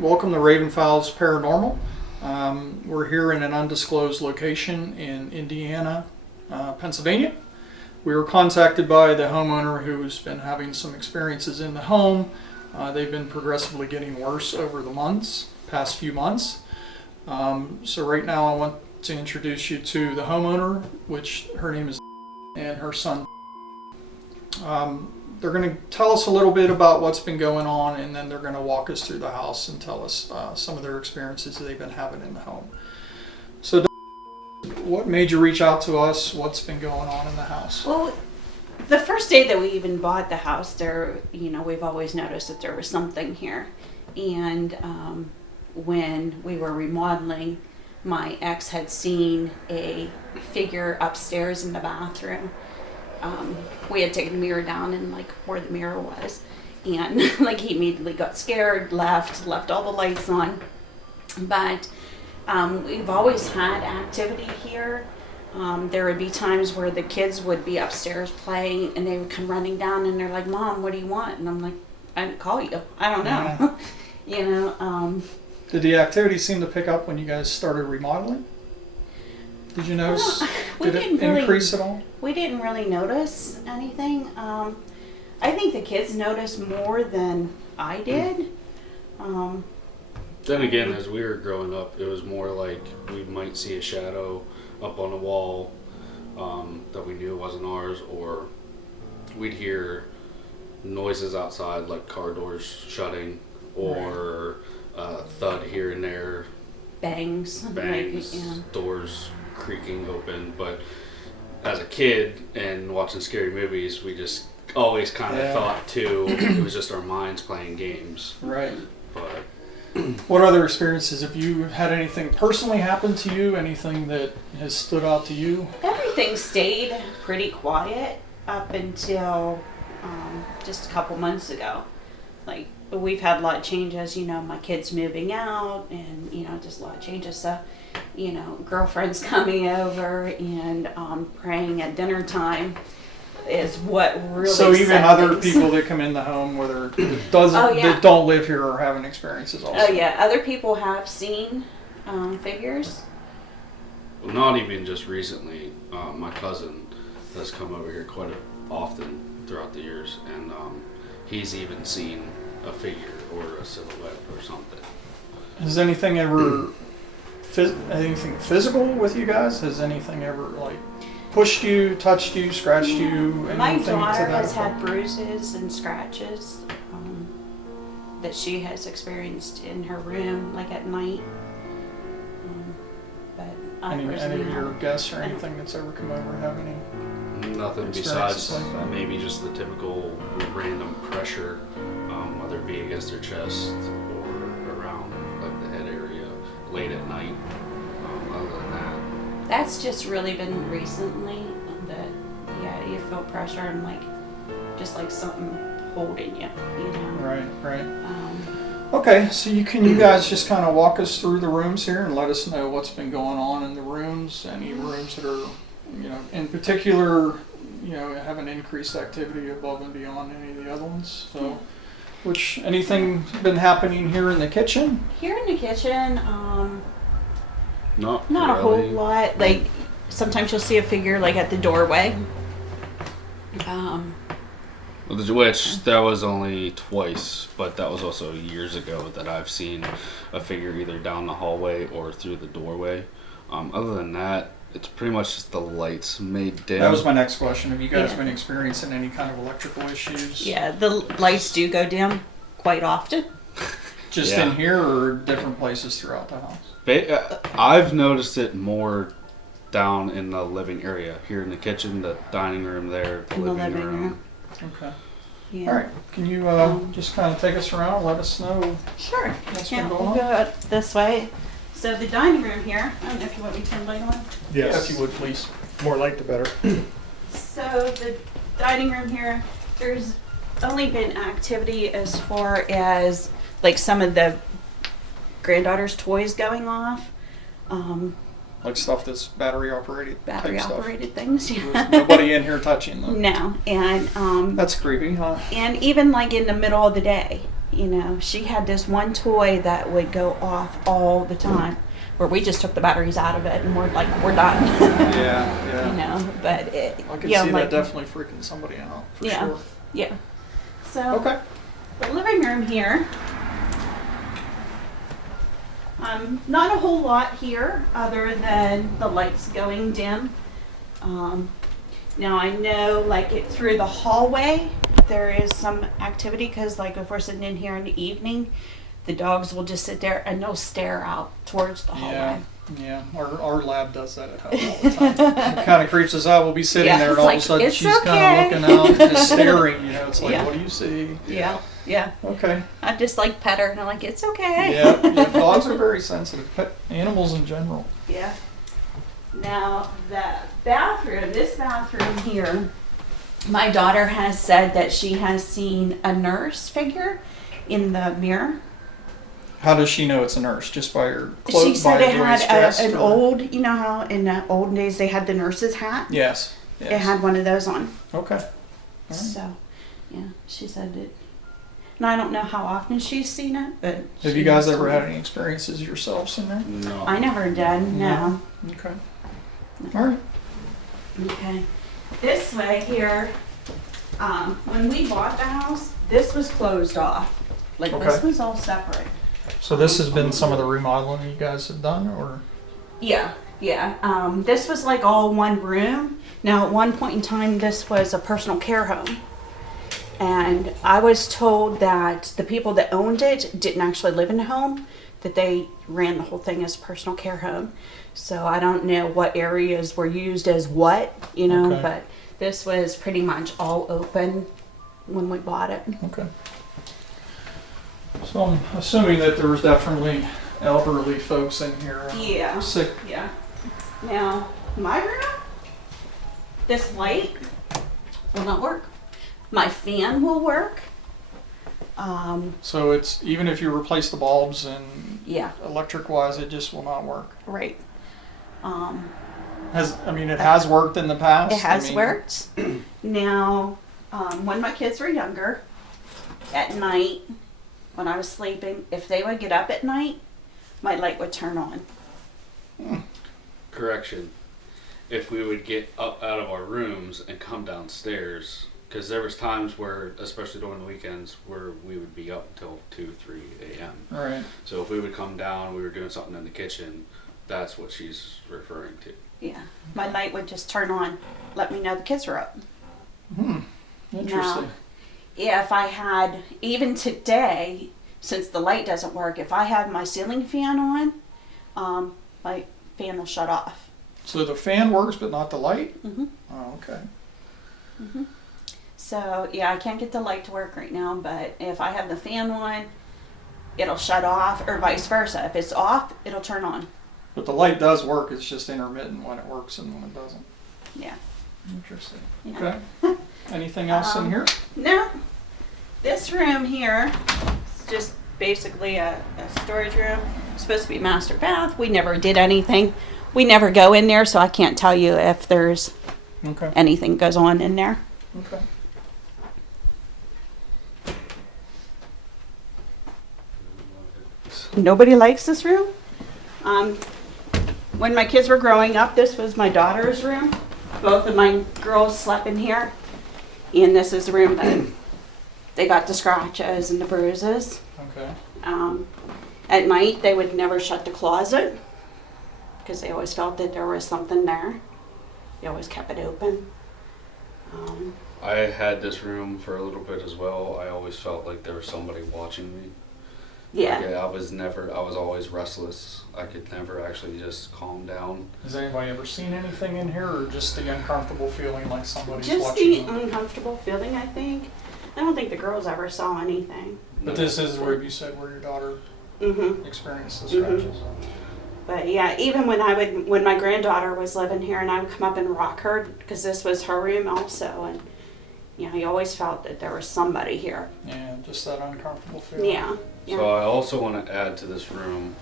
Welcome to Raven Files Paranormal. We're here in an undisclosed location in Indiana, Pennsylvania. We were contacted by the homeowner who's been having some experiences in the home. They've been progressively getting worse over the past few months. So right now I want to introduce you to the homeowner, which her name is and her son. They're going to tell us a little bit about what's been going on, and then they're going to walk us through the house and tell us some of their experiences that they've been having in the home. So what made you reach out to us? What's been going on in the house? Well, the first day that we even bought the house, we've always noticed that there was something here. And when we were remodeling, my ex had seen a figure upstairs in the bathroom. We had taken the mirror down and where the mirror was, and he immediately got scared, left all the lights on. But we've always had activity here. There would be times where the kids would be upstairs playing and they would come running down and they're like, "Mom, what do you want?" And I'm like, "I didn't call you. I don't know." Yeah. Did the activity seem to pick up when you guys started remodeling? Did you notice? Did it increase at all? We didn't really notice anything. I think the kids noticed more than I did. Then again, as we were growing up, it was more like we might see a shadow up on a wall that we knew wasn't ours, or we'd hear noises outside like car doors shutting, or thud here and there. Bangs, doors creaking open. But as a kid and watching scary movies, we just always kind of thought too it was just our minds playing games. Right. But what other experiences have you had? Anything personally happen to you? Anything that has stood out to you? Everything stayed pretty quiet up until just a couple months ago. We've had a lot of changes, my kids moving out and, just a lot of changes. So, girlfriends coming over and praying at dinner time is what really So even other people that come in the home, whether that don't live here, are having experiences also. Oh yeah, other people have seen figures. well, not even just recently. My cousin has come over here quite often throughout the years, and he's even seen a figure or a silhouette or something. Has anything ever anything physical with you guys? Has anything ever pushed you, touched you, scratched you? My daughter has had bruises and scratches that she has experienced in her room, at night. But any of your guests or anything that's ever come over have any? Nothing besides maybe just the typical random pressure, whether it be against their chest or around the head area late at night. Other than that, that's just really been recently that you feel pressure and just something holding you, Right. Okay, so you guys just kind of walk us through the rooms here and let us know what's been going on in the rooms. Any rooms that are, in particular, have an increased activity above and beyond any of the other ones. So, anything been happening here in the kitchen? Here in the kitchen, not really. A whole lot. Sometimes you'll see a figure at the doorway. Which that was only twice, but that was also years ago that I've seen a figure either down the hallway or through the doorway. Other than that, it's pretty much just the lights made dim. That was my next question. Have you guys been experiencing any kind of electrical issues? Yeah, the lights do go dim quite often. Just in here or different places throughout the house? I've noticed it more down in the living area. Here in the kitchen, the dining room there, the living room. Okay. Yeah. All right. Can you just kind of take us around and let us know Sure. what's been We'll going on? go this way. So the dining room here, I don't know if you want me to turn the light on. Yes. If you would, please. More light the better. So the dining room here, there's only been activity as far as some of the granddaughter's toys going off. Like stuff that's battery operated. battery type stuff. operated things. There's Yeah. nobody in here touching them. No, and That's creepy, huh? and even like in the middle of the day, you know, she had this one toy that would go off all the time, where we just took the batteries out of it and we're like, we're done. Yeah. You know, but it, I can yeah, see like, that definitely freaking somebody out for Yeah. sure. yeah. So Okay. the living room here. Not a whole lot here other than the lights going dim. Now I know like it through the hallway there is some activity because like if we're sitting in here in the evening, the dogs will just sit there and they'll stare out towards the hallway. Yeah. Our lab does that at home all the time. It kind of creeps us out. We'll be sitting Yeah, there and it's all like, of a sudden "It's she's okay." kind of looking out and just staring. You know, it's like, Yeah. what do you see? Yeah. Okay. I just like pet her and I'm like, it's okay. Yeah. Dogs are very sensitive. Pet animals in general. Yeah. Now the bathroom, this bathroom here, my daughter has said that she has seen a nurse figure in the mirror. How does she know it's a nurse? Just by her clothes? She said by it the way it's had dressed, an or- old, you know how in the olden days they had the nurse's hat? Yes. It had one of those on. Okay. All right. So, yeah, she said it. And I don't know how often she's seen it, but. Have she you guys has ever told had me. any experiences yourselves in there? No. I never did, no. Okay. All right. Okay. This way here, when we bought the house, this was closed off. Like this Okay. was all separate. So this has been some of the remodeling you guys have done, or? Yeah. This was like all one room. Now, at one point in time, this was a personal care home. And I was told that the people that owned it didn't actually live in the home, that they ran the whole thing as a personal care home. So I don't know what areas were used as what, you know, Okay. but this was pretty much all open when we bought it. Okay. So I'm assuming that there was definitely elderly folks in here. Yeah. Sick. Yeah. Now, my room, this light will not work. My fan will work. So it's, even if you replace the bulbs and Yeah, electric wise, it just will not work. right. It has worked in the past. It has I mean, worked. Now, when my kids were younger, at night, when I was sleeping, if they would get up at night, my light would turn on. Correction. If we would get up out of our rooms and come downstairs, because there was times where, especially during the weekends, where we would be up until 2, 3 a.m. All right. So if we would come down, we were doing something in the kitchen, that's what she's referring to. Yeah, my light would just turn on, let me know the kids were up. Interesting. If I had, even today, since the light doesn't work, if I have my ceiling fan on, my fan will shut off. So the fan works, but not the light? Mhm. Oh, okay. So, yeah, I can't get the light to work right now, but if I have the fan on, it'll shut off, or vice versa. If it's off, it'll turn on. But the light does work, it's just intermittent when it works and when it doesn't. Yeah. Interesting. Yeah. Okay. Anything else in here? No, this room here is just basically a storage room. It's supposed to be master bath. We never did anything. We never go in there, so I can't tell you if there's Okay. anything goes on in there. Okay. Nobody likes this room. When my kids were growing up, this was my daughter's room. Both of my girls slept in here. And this is the room that they got the scratches and the bruises. Okay. At night, they would never shut the closet because they always felt that there was something there. They always kept it open. I had this room for a little bit as well. I always felt like there was somebody watching me. Yeah. Like, I was always restless. I could never actually just calm down. Has anybody ever seen anything in here, or just the uncomfortable feeling like somebody's Just watching the them? uncomfortable feeling, I think. I don't think the girls ever saw anything. But this is where you said where your daughter Mm-hmm. experienced the scratches. But yeah, even when my granddaughter was living here and I would come up and rock her, because this was her room also, and you know, you always felt that there was somebody here. Yeah, just that uncomfortable feeling. Yeah. Yeah. So I also want to add to this room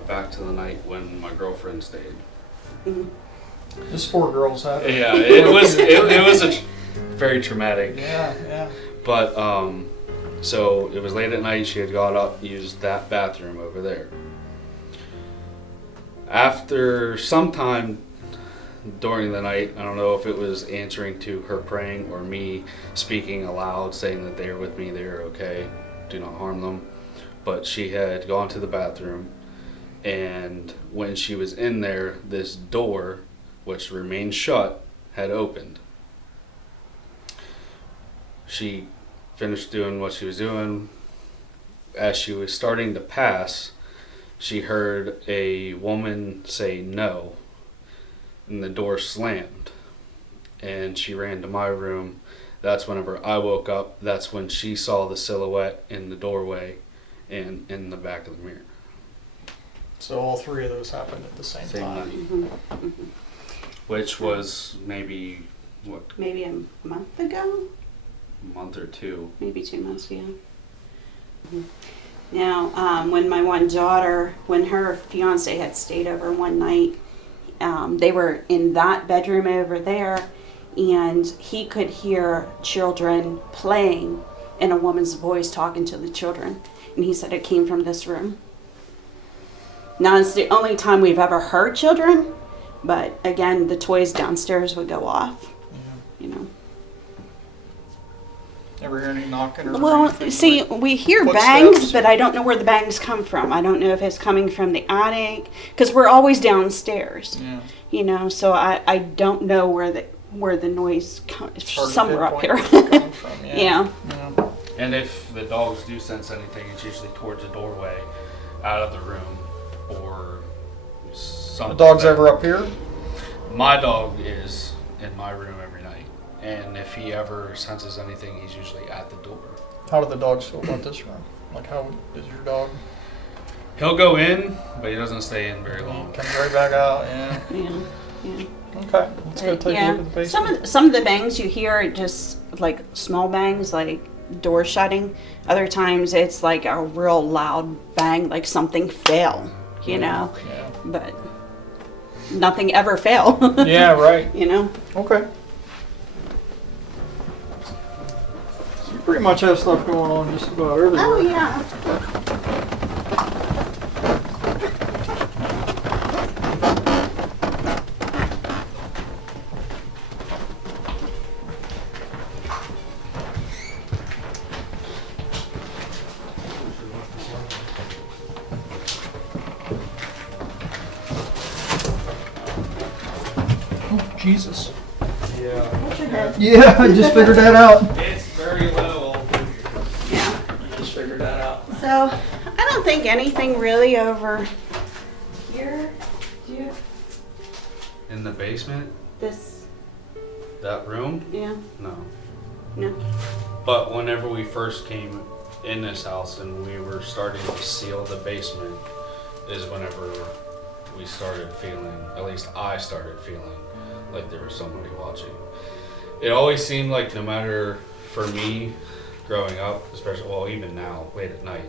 back to the night when my girlfriend stayed. This poor girl's had it. Yeah, it was very traumatic. Yeah. But so it was late at night. She had got up, used that bathroom over there. After some time during the night, I don't know if it was answering to her praying or me speaking aloud, saying that they are with me, they are okay, do not harm them. But she had gone to the bathroom, and when she was in there, this door, which remained shut, had opened. She finished doing what she was doing. As she was starting to pass, she heard a woman say no, and the door slammed, and she ran to my room. That's whenever I woke up. That's when she saw the silhouette in the doorway and in the back of the mirror. So all three of those happened at the same time. Night. Which was maybe, what, Maybe a month ago? a month or two. Maybe 2 months, yeah. Now, when my one daughter, when her fiance had stayed over one night, they were in that bedroom over there, and he could hear children playing and a woman's voice talking to the children. And he said it came from this room. Now, it's the only time we've ever heard children, but again, the toys downstairs would go off, you know. Ever hear any knocking or Well, anything? see, Like we hear footsteps? bangs, but I don't know where the bangs come from. I don't know if it's coming from the attic, because we're always downstairs, Yeah. you know. So I don't know where the noise comes. It's hard to Somewhere up here. pinpoint where it's coming from, Yeah. Yeah. And if the dogs do sense anything, it's usually towards the doorway, out of the room, or The something. dog's that- ever up here? My dog is in my room every night, and if he ever senses anything, he's usually at the door. How do the dogs feel about this room? Like, how is your dog? He'll go in, but he doesn't stay in very long. Comes right back out, yeah. Yeah. Okay, let's go take a look at the basement. Some of the bangs you hear are just like small bangs, like door shutting. Other times it's like a real loud bang, like something fell, you know. Yeah. But nothing ever fell. Yeah, right. You know. Okay. So you pretty much have stuff going on just about everywhere. Oh yeah. Oh, Jesus. Yeah. What's your head? Yeah, I just figured that out. It's very low. Yeah. Just figured that out. So I don't think anything really over here. Do you? In the basement, This. that room? Yeah. No. No. But whenever we first came in this house and we were starting to seal the basement, is whenever we started feeling, at least I started feeling, like there was somebody watching. It always seemed like, no matter, for me, growing up, especially, well, even now, late at night,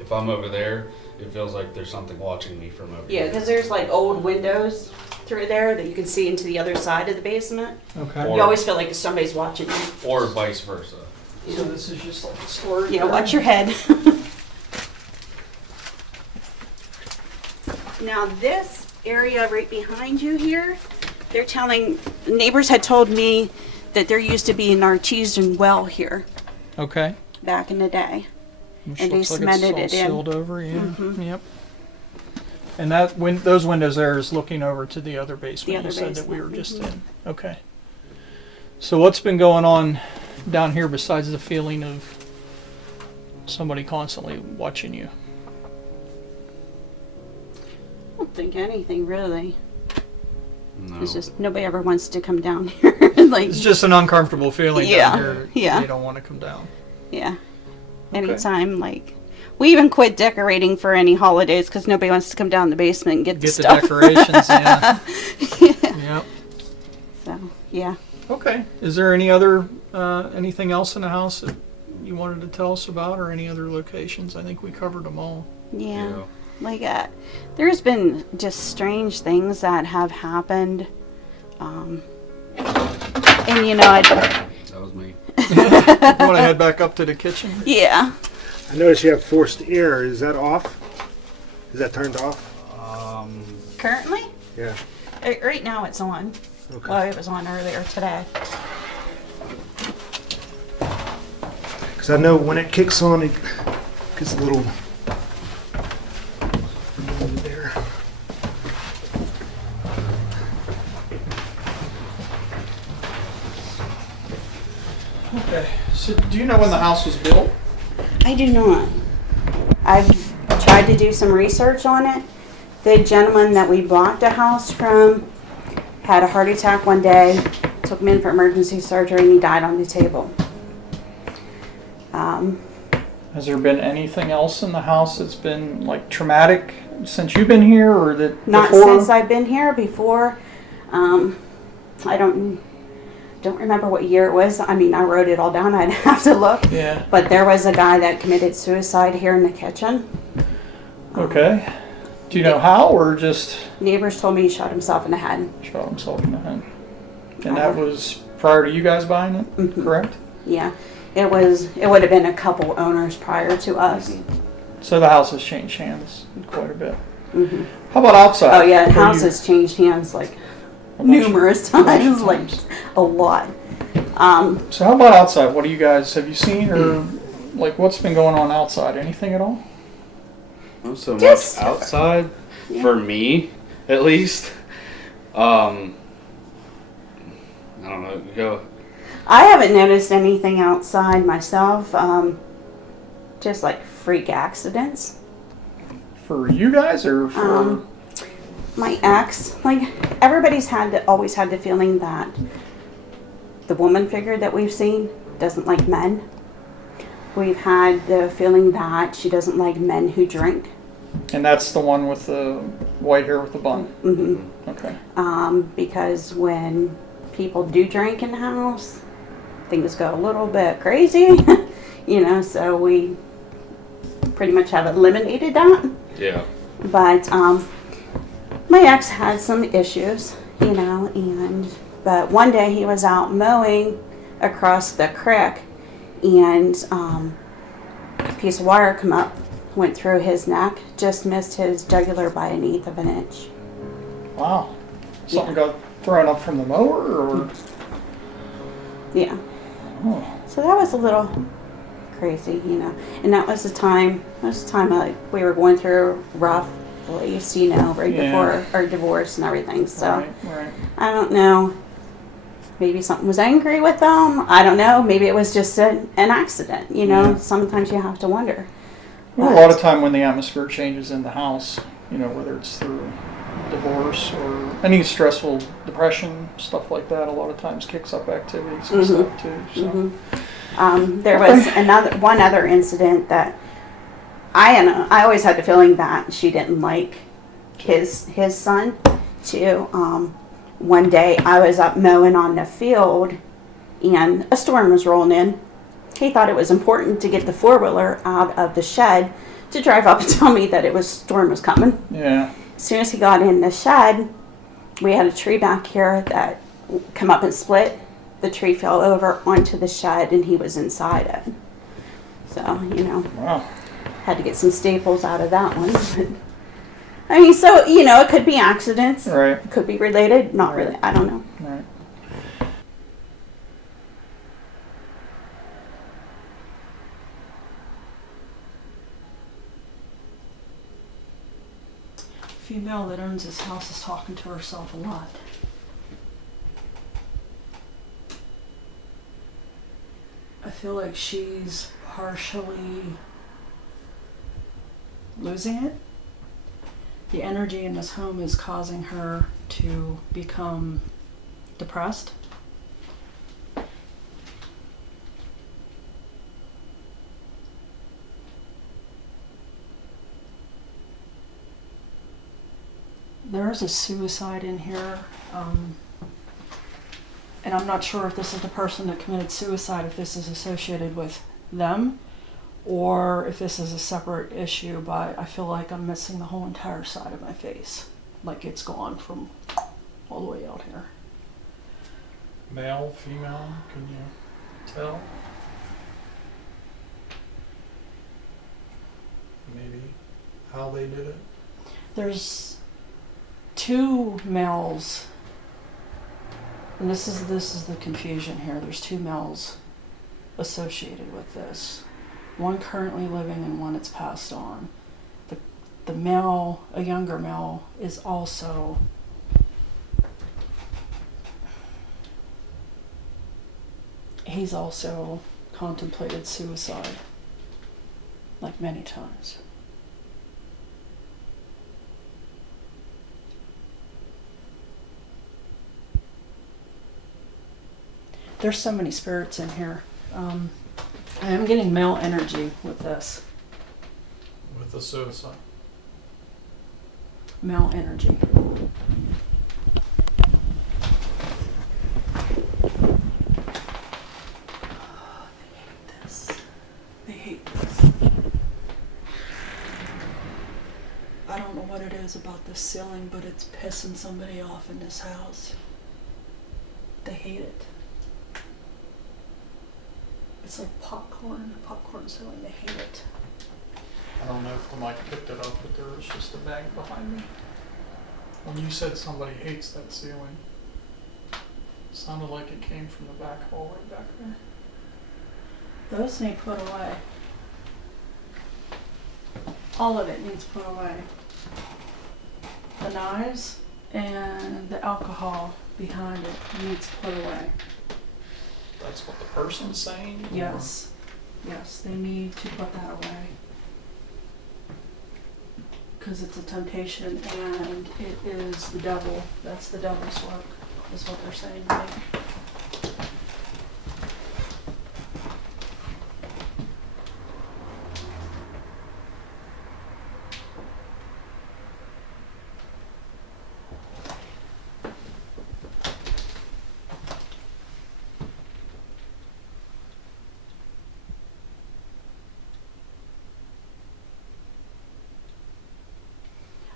if I'm over there, it feels like there's something watching me from over Yeah, here. because there's like old windows through there that you can see into the other side of the basement. Okay. Or- You always feel like somebody's watching you. Or vice versa. So this is just like a storage. Yeah, area? watch your head. Now this area right behind you here, they're telling, neighbors had told me that there used to be an artesian well here Okay. back in the day. Which And they looks like cemented it's all it in. sealed over, yeah. Mhm. Yep. And that those windows there is looking over to the other basement. The other you said that we were basement, just mhm. in. Okay. So what's been going on down here besides the feeling of somebody constantly watching you? I don't think anything really. No. It's just nobody ever wants to come down here. Like, It's just an uncomfortable feeling Yeah, down here. yeah. They don't want to come down. yeah. Okay. Anytime, like, we even quit decorating for any holidays because nobody wants to come down the basement and get the Get the stuff. decorations, yeah. Yep. So, yeah. Okay. Is there any other anything else in the house that you wanted to tell us about, or any other locations? I think we covered them all. Yeah. Like, there's been just strange things that have happened. And That was me. You want to head back up to the kitchen? yeah. I notice you have forced air. Is that off? Is that turned off? Currently? Yeah. Right now it's on. Okay. Well, it was on earlier today. Because I know when it kicks on, it gets a little there. Okay. So do you know when the house was built? I do not. I've tried to do some research on it. The gentleman that we bought the house from had a heart attack one day, took him in for emergency surgery, and he died on the table. Has there been anything else in the house that's been like traumatic since you've been here, or that Not before? since I've been here. Before, I don't remember what year it was. I mean, I wrote it all down. I'd have to look. Yeah. But there was a guy that committed suicide here in the kitchen. Okay. Do you know how, or just Neighbors told me he shot himself in the head. shot himself in the head? And that was prior to you guys buying it, Mhm. correct? Yeah, it would have been a couple owners prior to us. So the house has changed hands quite a bit. hmm How about outside? Oh yeah, the What do house you- has changed hands like a bunch of- numerous a bunch of times, like times. a lot. So how about outside? What do you guys, have you seen, or like what's been going on outside? Anything at all? Not so Just- much outside, Yeah. for me, at least. I don't know. Go. I haven't noticed anything outside myself. Just like freak accidents. For you guys, or for? My ex, like everybody's always had the feeling that the woman figure that we've seen doesn't like men. We've had the feeling that she doesn't like men who drink. And that's the one with the white hair with the bun. hmm Okay. Because when people do drink in the house, things go a little bit crazy, so we pretty much have eliminated that. Yeah. But my ex had some issues, but one day he was out mowing across the creek, and a piece of wire come up, went through his neck, just missed his jugular by 1/8 of an inch. Wow. Something got thrown up from the mower, or? Yeah. Oh. So that was a little crazy, and that was the time like we were going through a rough place, right Yeah. before our divorce and everything. So Right. I don't know. Maybe something was angry with them. I don't know. Maybe it was just an accident, Yeah. Sometimes you have to wonder. Well, a lot of time when the atmosphere changes in the house, whether it's through divorce or any stressful depression, stuff like that, a lot of times kicks up activities and Mhm. stuff too. So. There was one other incident that I always had the feeling that she didn't like his son too. One day I was up mowing on the field and a storm was rolling in. He thought it was important to get the four-wheeler out of the shed to drive up and tell me that storm was coming. Yeah. As soon as he got in the shed, we had a tree back here that come up and split. The tree fell over onto the shed and he was inside it. So, Wow. had to get some staples out of that one. I mean, so, it could be accidents. Right. It could be related. Not really. I don't know. Right. Female that owns this house is talking to herself a lot. I feel like she's partially losing it. The energy in this home is causing her to become depressed. There's a suicide in here, and I'm not sure if this is the person that committed suicide, if this is associated with them, or if this is a separate issue, but I feel like I'm missing the whole entire side of my face. Like it's gone from all the way out here. Male, female, can you tell? Maybe how they did it? There's 2 males, and this is the confusion here. There's 2 males associated with this. One currently living and one that's passed on. The male, a younger male, is also he's also contemplated suicide, like many times. There's so many spirits in here. I am getting male energy with this. With the suicide. Male energy. They hate this. I don't know what it is about this ceiling, but it's pissing somebody off in this house. They hate it. It's like popcorn ceiling. They hate it. I don't know if the mic picked it up, but there was just a bag behind me. When you said somebody hates that ceiling, it sounded like it came from the back hallway back there. Those need put away. All of it needs put away. The knives and the alcohol behind it needs put away. That's what the person's saying? Or- Yes. Yes, they need to put that away. Because it's a temptation and it is the devil. That's the devil's work, is what they're saying to me.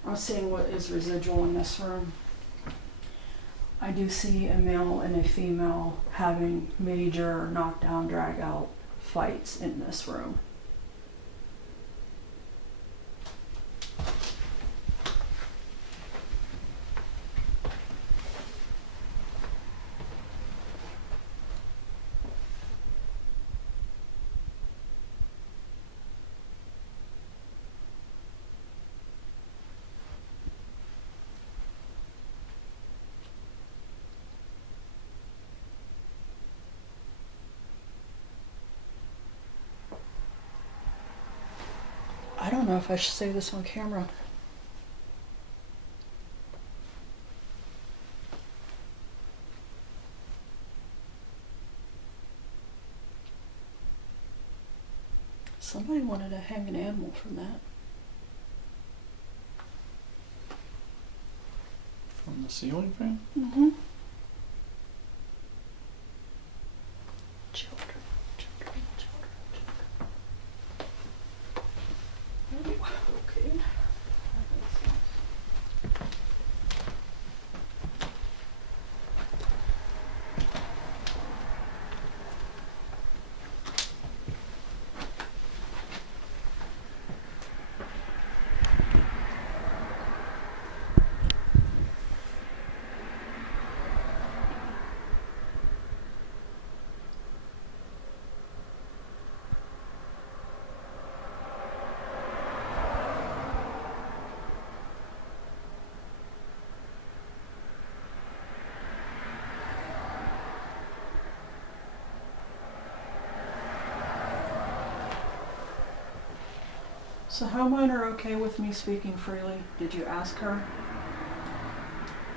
I'm seeing what is residual in this room. I do see a male and a female having major knockdown, drag out fights in this room. I don't know if I should say this on camera. Somebody wanted to hang an animal from that. From the ceiling fan? Mm-hmm. Children. Okay. So homeowner okay with me speaking freely? Did you ask her?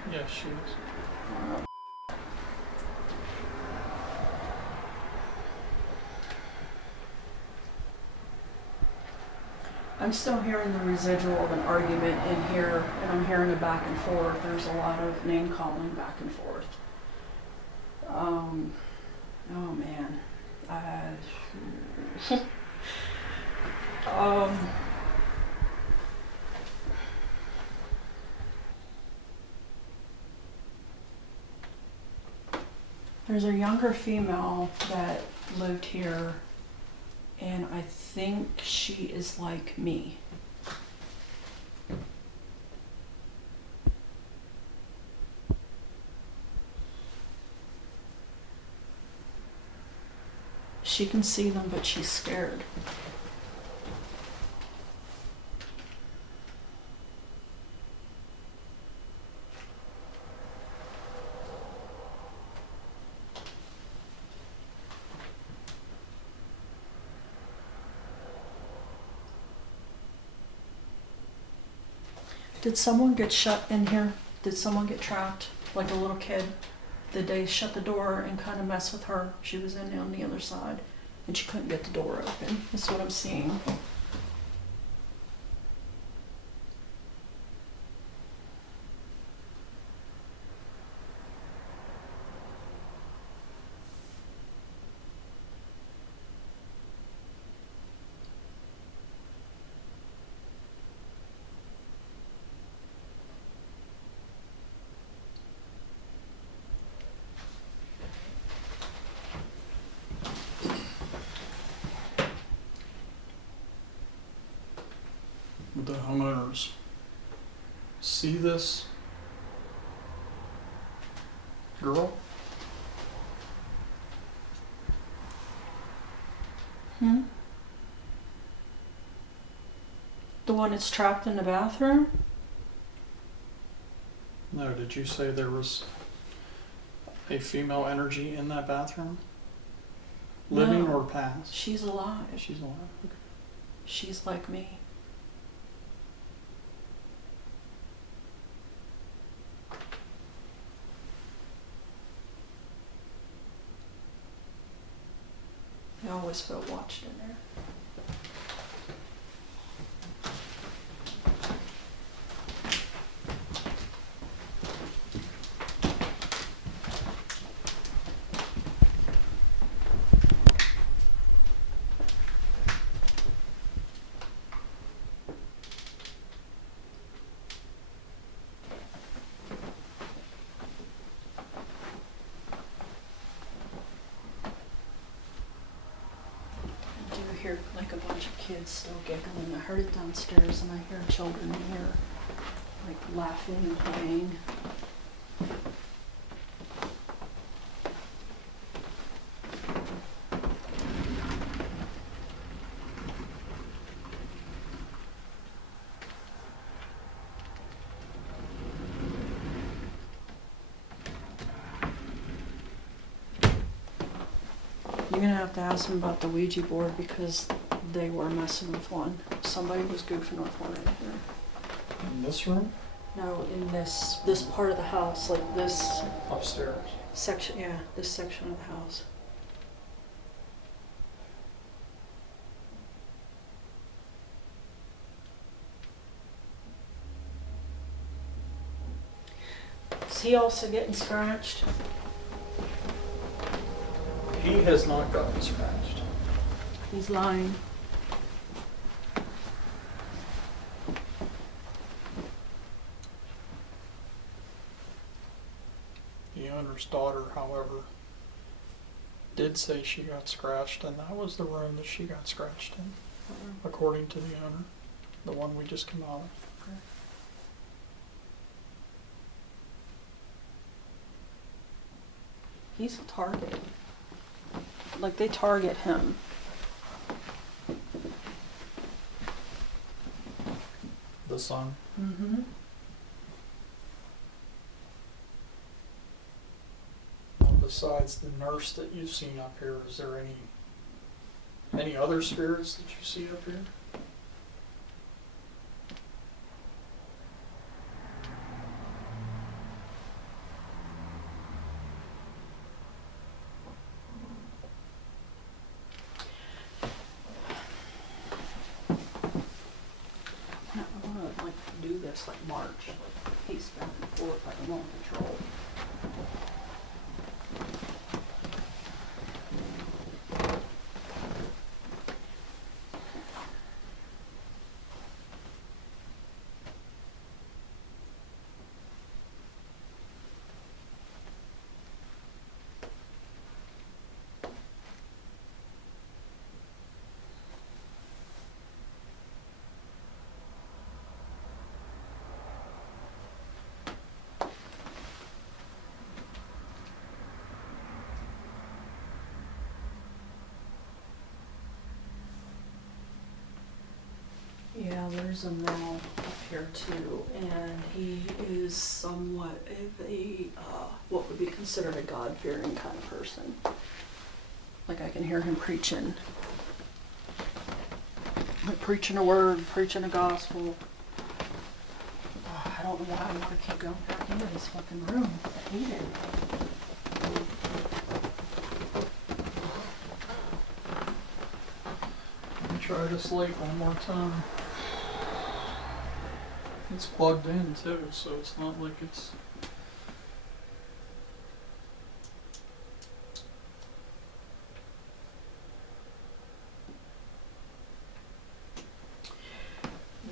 Yes, she is. I'm still hearing the residual of an argument in here, and I'm hearing a back and forth. There's a lot of name calling back and forth. Oh man. Um, there's a younger female that lived here, and I think she is like me. She can see them, but she's scared. Did someone get shut in here? Did someone get trapped, like a little kid? Did they shut the door and kind of mess with her? She was in on the other side, and she couldn't get the door open. That's what I'm seeing. Would the homeowners see this girl? Hmm? The one that's trapped in the bathroom? No, did you say there was a female energy in that bathroom? Living No. or past? She's alive. She's alive. Okay. She's like me. I always felt watched in there. I do hear like a bunch of kids still giggling. I heard it downstairs, and I hear children in here like laughing and playing. You're gonna have to ask them about the Ouija board because they were messing with one. Somebody was goofing with one in here. In this room? No, in this part of the house, like this Upstairs. section, yeah, this section of the house. Is he also getting scratched? He has not gotten scratched. He's lying. The owner's daughter, however, did say she got scratched, and that was the room that she got scratched in, according to the owner, the one we just came out of. He's a target. Like they target him. The son. Mm-hmm. Besides the nurse that you've seen up here, is there any other spirits that you see up here? I want to like do this like March, like pace back and forth like I'm on patrol. Yeah, there's a male up here too, and he is somewhat of a, what would be considered a God-fearing kind of person. Like I can hear him preaching. Like preaching a word, preaching a gospel. Oh, I don't know why I want to keep going back into this fucking room. I hate it. Let me try this light one more time. It's plugged in too, so it's not like it's...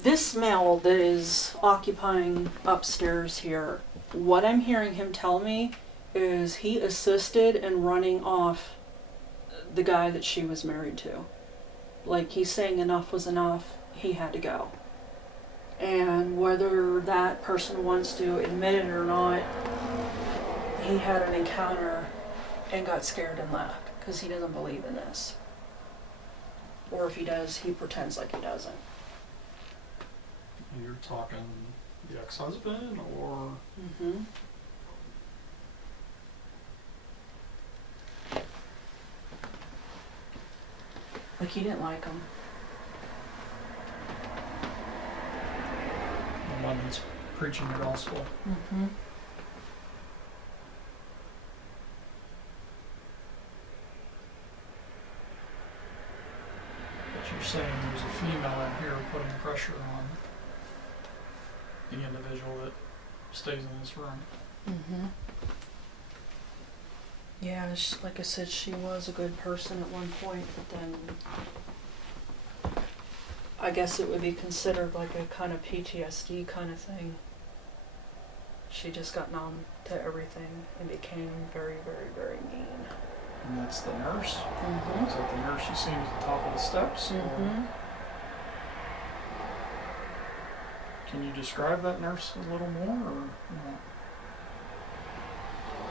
This male that is occupying upstairs here, what I'm hearing him tell me is he assisted in running off the guy that she was married to. Like, he's saying enough was enough, he had to go. And whether that person wants to admit it or not, he had an encounter and got scared and left because he doesn't believe in this. Or if he does, he pretends like he doesn't. You're talking the ex-husband or... Mm-hmm. Like he didn't like him. the one that's preaching the gospel? Mm-hmm. But you're saying there's a female in here putting pressure on the individual that stays in this room. Mm-hmm. Yeah, like I said, she was a good person at one point, but then I guess it would be considered like a kind of PTSD kind of thing. She just got numb to everything and became very, very, very mean. And that's the nurse? Mm-hmm. Is that the nurse you seen at the top of the steps? Or Mm-hmm. can you describe that nurse a little more? Or no?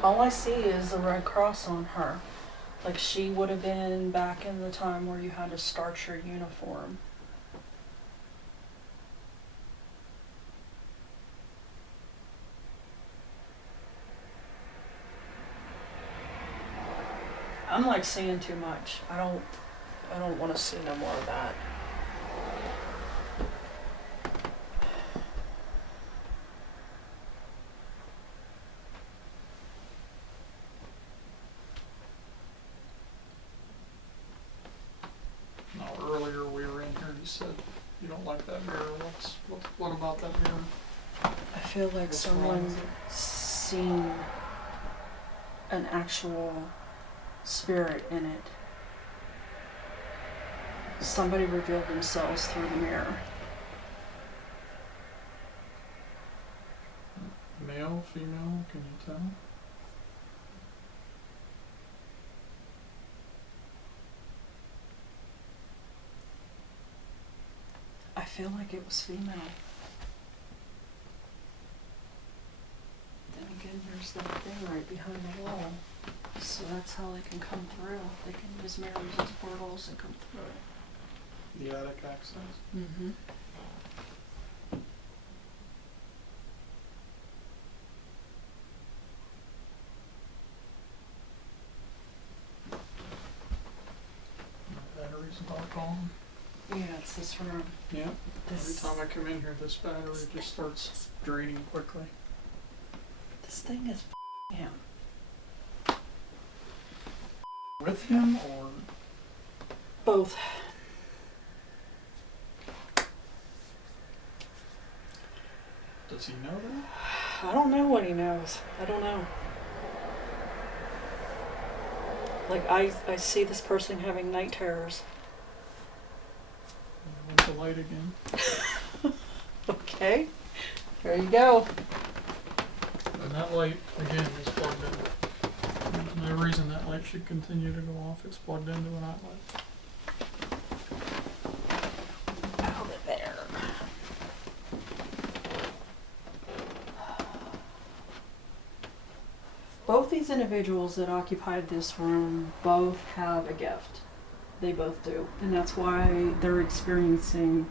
All I see is the Red Cross on her. Like she would have been back in the time where you had to starch your uniform. I'm like seeing too much. I don't want to see no more of that. No, earlier we were in here and you said you don't like that mirror. What about that mirror? I feel like What's wrong someone with it? seen an actual spirit in it. Somebody revealed themselves through the mirror. Male, female, can you tell? I feel like it was female. Then again, there's that thing right behind the wall. So that's how they can come through. They can use mirrors as portals and come through. The attic access? Mm-hmm. Battery's about gone. Yeah, it's this room. Yeah. This, Every time I come in here, this battery just starts draining quickly. this thing is him. With him or? Both. Does he know that? I don't know what he knows. I don't know. Like, I see this person having night terrors. I went to light again. Okay. There you go. And that light, again, is plugged in. There's no reason that light should continue to go off. It's plugged into an outlet. Out of there. Both these individuals that occupied this room both have a gift. They both do. And that's why they're experiencing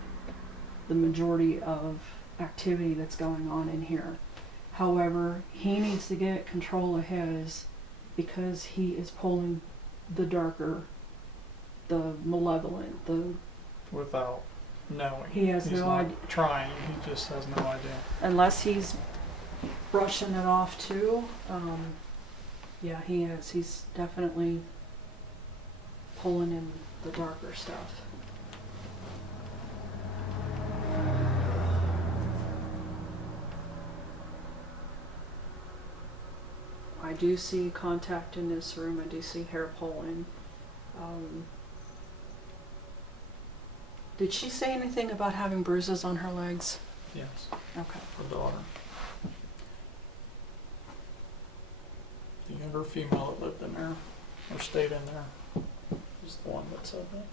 the majority of activity that's going on in here. However, he needs to get control of his because he is pulling the darker, the malevolent, the Without knowing. He has He's no not idea. trying, he just has no idea. unless he's brushing it off too. Yeah, he is. He's definitely pulling in the darker stuff. I do see contact in this room. I do see hair pulling. Did she say anything about having bruises on her legs? Yes, Okay. her daughter. The younger female that lived in there, or stayed in there, is the one that said that.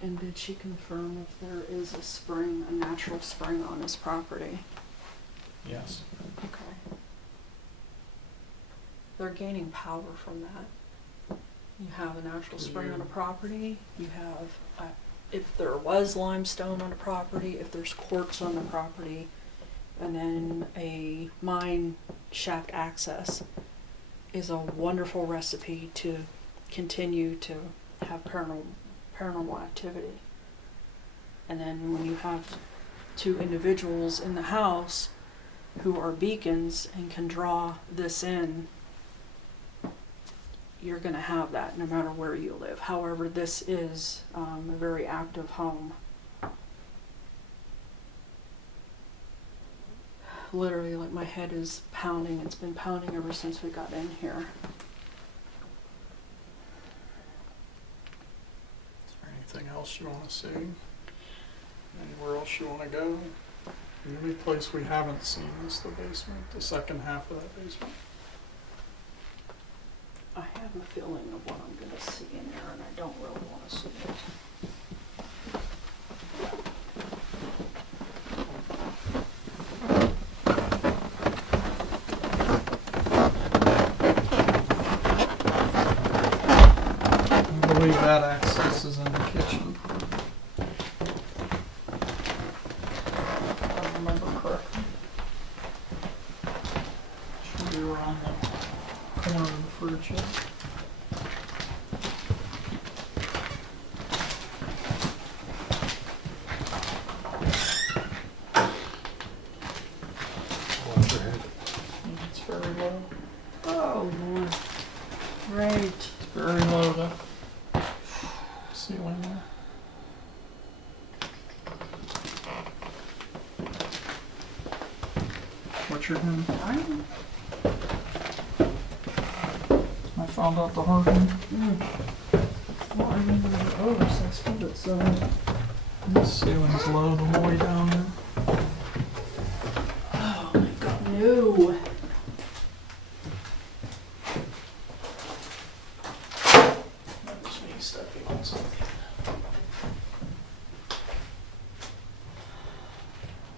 And did she confirm if there is a spring, a natural spring on this property? Yes. Okay. They're gaining power from that. You have a natural spring on a property, you have, if there was limestone on a property, if there's quartz on the property, and then a mine shaft access is a wonderful recipe to continue to have paranormal activity. And then when you have two individuals in the house who are beacons and can draw this in, you're going to have that no matter where you live. However, this is a very active home. Literally, like, my head is pounding. It's been pounding ever since we got in here. Is there anything else you want to see? Anywhere else you want to go? The only place we haven't seen is the basement, the second half of that basement. I have a feeling of what I'm going to see in there, and I don't really want to see it. I believe that access is in the kitchen. If I remember correctly. Should be around the corner of the fridge here. Watch your head. It's very low. Oh, Lord. Right. It's very low, the ceiling there. What's your hand? I found out the hard one. Well, I mean, over 6 foot, so. The ceiling's low the whole way down there. Oh my God, no. That was me stepping on something.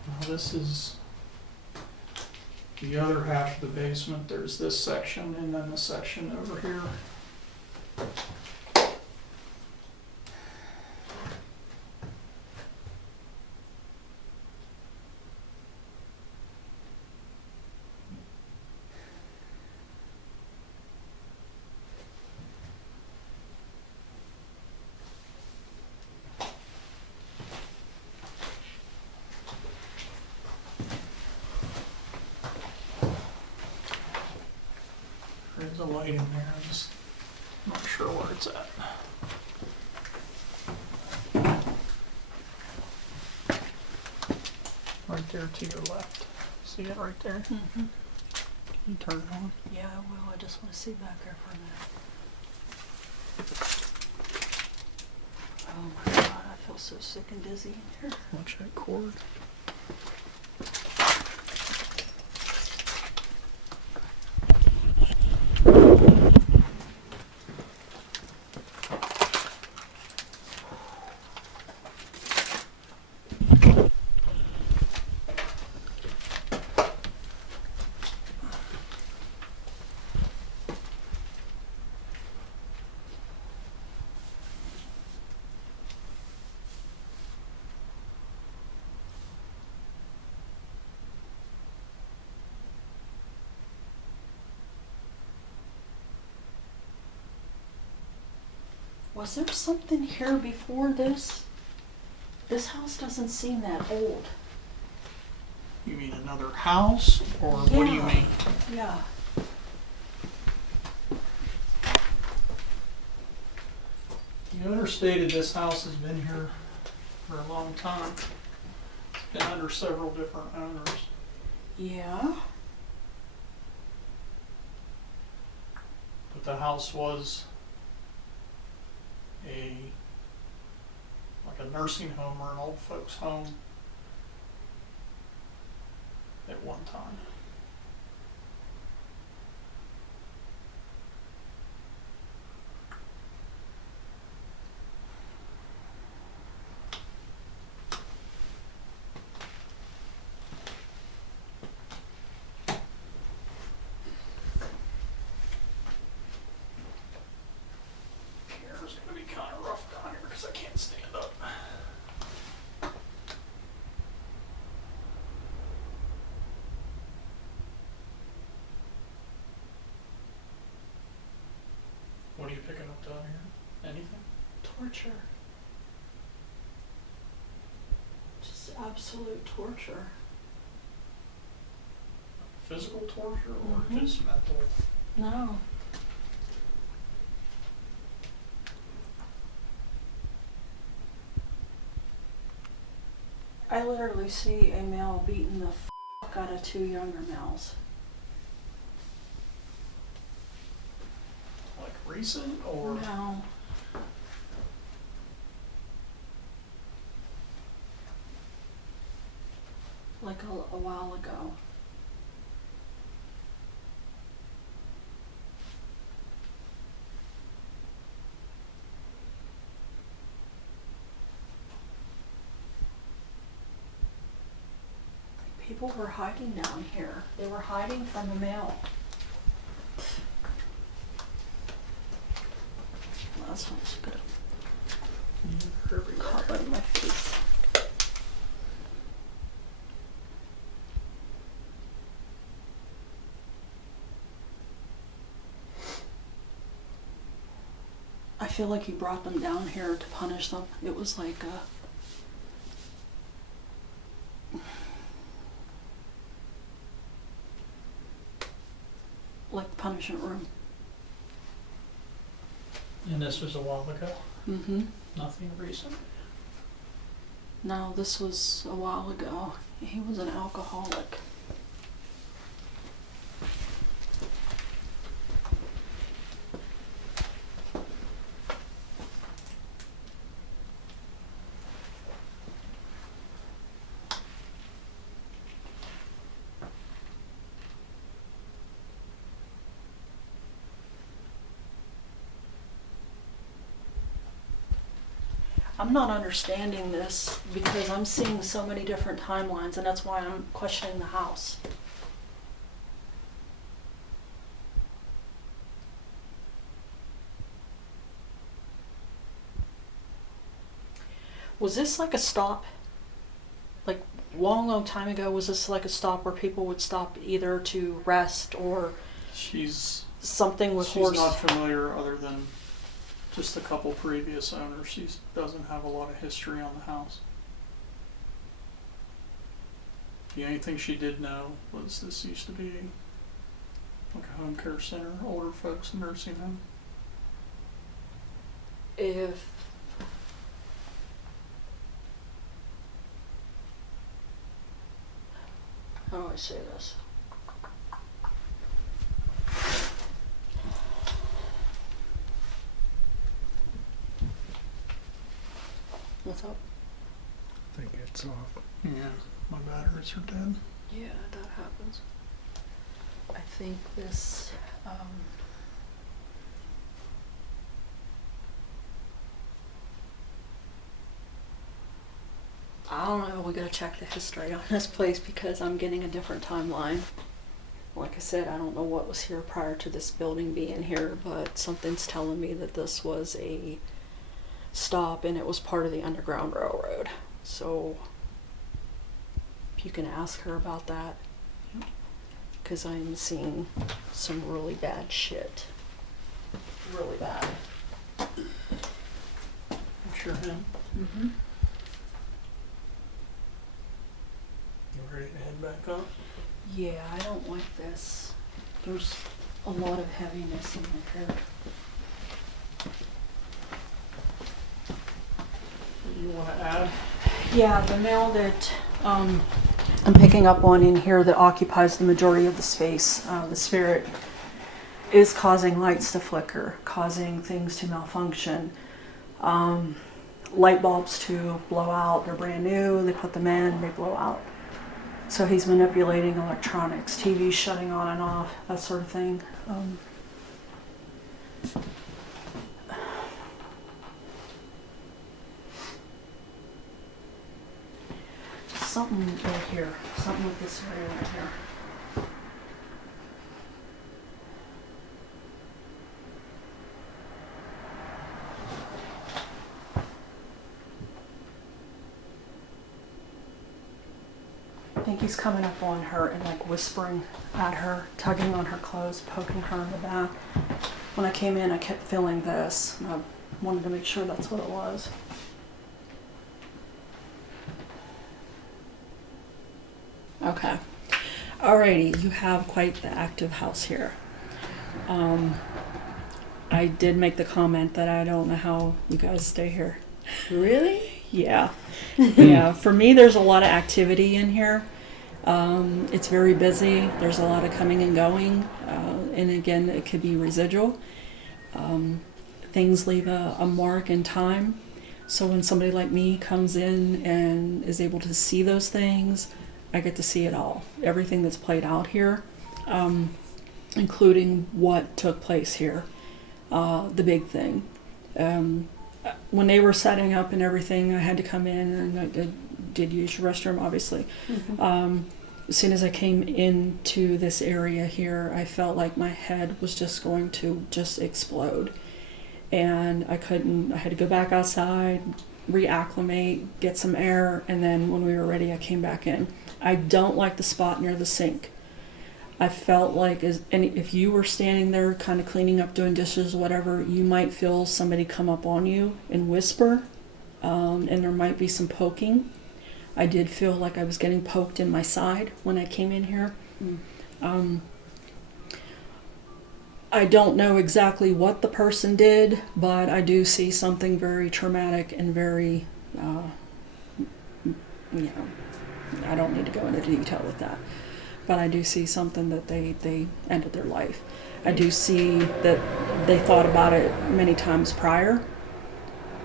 Now this is the other half of the basement. There's this section and then the section over here. There's a light in there, I'm just not sure where it's at. Right there to your left. See it right there? Mm-hmm. Can you turn it on? Yeah, I will. I just want to see back there for a minute. Oh my God, I feel so sick and dizzy in here. Watch that cord. Was there something here before this? This house doesn't seem that old. You mean another house, or what do you Yeah. mean? Yeah. The owner stated this house has been here for a long time. It's been under several different owners. Yeah. But the house was like a nursing home or an old folks home at one time. It's gonna be kind of rough down here because I can't stand up. What are you picking up down here? Anything? Torture. Just absolute torture. Physical torture or Mhm. just mental? No. I literally see a male beating the fuck out of two younger males. Like recent or? No. Like a while ago. People were hiding down here. They were hiding from a male. That sounds good. Hot butt in my face. I feel like he brought them down here to punish them. It was like the punishment room. And this was a while ago? Mm-hmm. Nothing recent? No, this was a while ago. He was an alcoholic. I'm not understanding this because I'm seeing so many different timelines, and that's why I'm questioning the house. Was this like a stop? Like long time ago, was this like a stop where people would stop either to rest or She's something with she's horse? not familiar other than just a couple previous owners. She doesn't have a lot of history on the house. The only thing she did know was this used to be like a home care center, older folks nursing home. If how do I say this? What's up? I think it's off. Yeah, my batteries are dead. Yeah, that happens. I think this, I don't know, we gotta check the history on this place because I'm getting a different timeline. Like I said, I don't know what was here prior to this building being here, but something's telling me that this was a stop and it was part of the Underground Railroad. So if you can ask her about that, because I'm seeing some really bad shit. Really bad. picture him. Mm-hmm. You ready to head back up? Yeah, I don't like this. There's a lot of heaviness in my hair. You want to add? Yeah, the mail that I'm picking up on in here that occupies the majority of the space, the spirit is causing lights to flicker, causing things to malfunction, light bulbs to blow out. They're brand new, they put them in, they blow out. So he's manipulating electronics, TVs shutting on and off, that sort of thing. Just something right here, something with this area right here. I think he's coming up on her and like whispering at her, tugging on her clothes, poking her in the back. When I came in, I kept feeling this, and I wanted to make sure that's what it was. Okay. Alrighty, you have quite the active house here. I did make the comment that I don't know how you guys stay here. Really? Yeah. Yeah. For me, there's a lot of activity in here. It's very busy. There's a lot of coming and going. And again, it could be residual. Things leave a mark in time. So when somebody like me comes in and is able to see those things, I get to see it all. Everything that's played out here, including what took place here. The big thing. When they were setting up and everything, I had to come in and I did use your restroom, obviously. Mm-hmm. As soon as I came into this area here, I felt like my head was just going to just explode. And I had to go back outside, reacclimate, get some air, and then when we were ready, I came back in. I don't like the spot near the sink. I felt like if you were standing there kind of cleaning up, doing dishes, whatever, you might feel somebody come up on you and whisper, and there might be some poking. I did feel like I was getting poked in my side when I came in here. I don't know exactly what the person did, but I do see something very traumatic and very, I don't need to go into detail with that. But I do see something that they ended their life. I do see that they thought about it many times prior,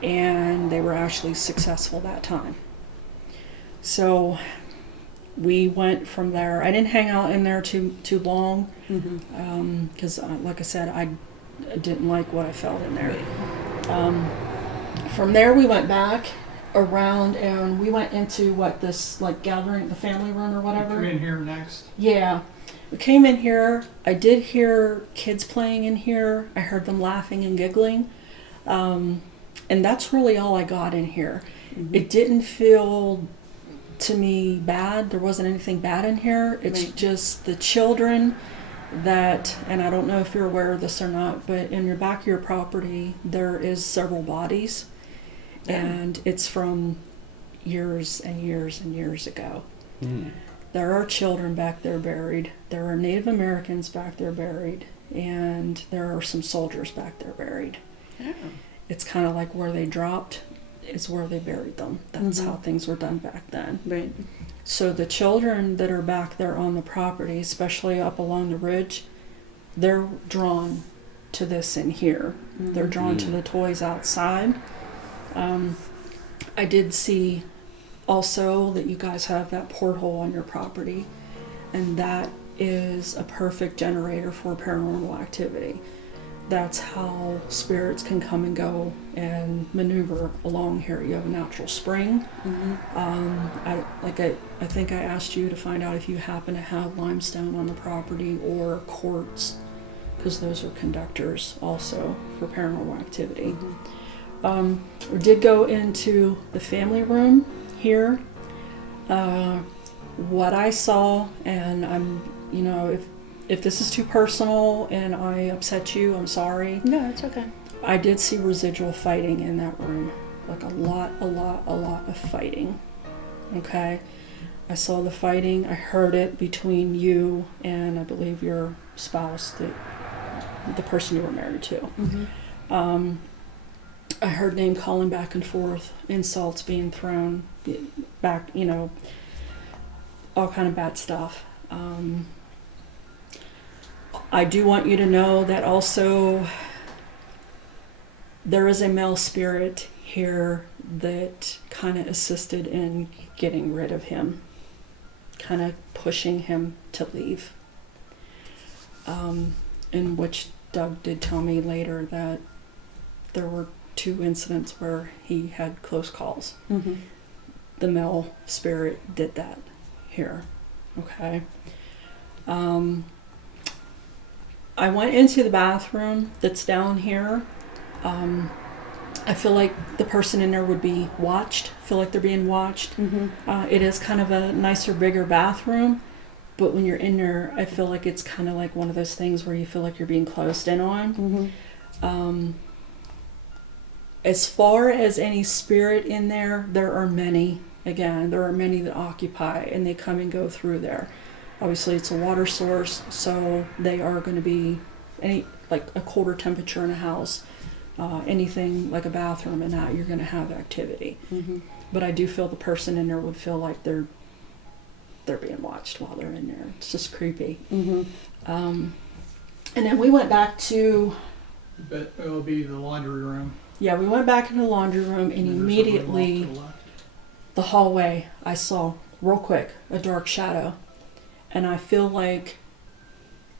and they were actually successful that time. So we went from there. I didn't hang out in there too long because, like I said, I didn't like what I felt in there. From there, we went back around and we went into this gathering, the family room or whatever. Come in here next. Yeah. We came in here. I did hear kids playing in here. I heard them laughing and giggling. And that's really all I got in here. Mm-hmm. It didn't feel to me bad. There wasn't anything bad in here. It's just the children that, and I don't know if you're aware of this or not, but in your back of your property, there is several bodies. And it's from years and years and years ago. There are children back there buried. There are Native Americans back there buried. And there are some soldiers back there buried. It's kind of like where they dropped is where they buried them. That's how things were done back then. Right. So the children that are back there on the property, especially up along the ridge, they're drawn to this in here. They're drawn to the toys outside. I did see also that you guys have that porthole on your property, and that is a perfect generator for paranormal activity. That's how spirits can come and go and maneuver along here. You have a natural spring. I think I asked you to find out if you happen to have limestone on the property or quartz, because those are conductors also for paranormal activity. We did go into the family room here. What I saw, and I'm, if this is too personal and I upset you, I'm sorry. No, it's okay. I did see residual fighting in that room. like a lot of fighting. Okay, I saw the fighting. I heard it between you and I believe your spouse, the person you were married to. Mm-hmm. I heard name calling back and forth, insults being thrown back, you know, all kind of bad stuff. I do want you to know that also there is a male spirit here that kind of assisted in getting rid of him, kind of pushing him to leave. In which Doug did tell me later that there were 2 incidents where he had close calls. Mm-hmm. The male spirit did that here. Okay. I went into the bathroom that's down here. I feel like the person in there would be watched, feel like they're being watched. Mm-hmm. It is kind of a nicer, bigger bathroom, but when you're in there, I feel like it's kind of like one of those things where you feel like you're being closed in on. Mm-hmm. As far as any spirit in there, there are many. Again, there are many that occupy and they come and go through there. Obviously, it's a water source, so they are going to be like a colder temperature in a house. Anything like a bathroom and that, you're going to have activity. Mm-hmm. But I do feel the person in there would feel like they're being watched while they're in there. It's just creepy. Mm-hmm. And then we went back to, But it'll be the laundry room. yeah, we went back in the laundry room and There's a room immediately off to the left. the hallway, I saw real quick a dark shadow. And I feel like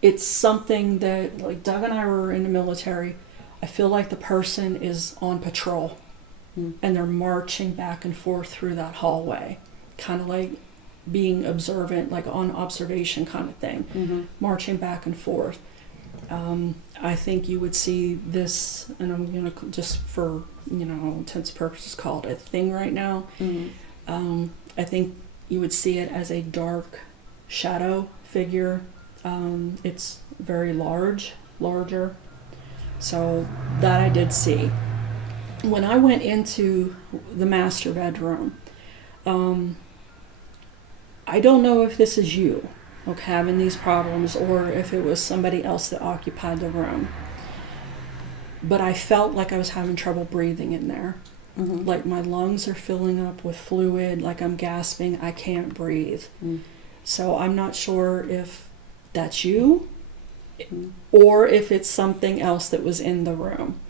it's something that, like Doug and I were in the military, I feel like the person is on patrol and they're marching back and forth through that hallway, kind of like being observant, like on observation kind of thing, Mm-hmm. marching back and forth. I think you would see this, and I'm going to just for, you know, intents and purposes call it a thing right now. Mm-hmm. I think you would see it as a dark shadow figure. It's very larger. So that I did see. When I went into the master bedroom, I don't know if this is you, okay, having these problems, or if it was somebody else that occupied the room. But I felt like I was having trouble breathing in there. Mm-hmm. Like my lungs are filling up with fluid, like I'm gasping, I can't breathe. Mm-hmm. So I'm not sure if that's you Mm-hmm. or if it's something else that was in the room.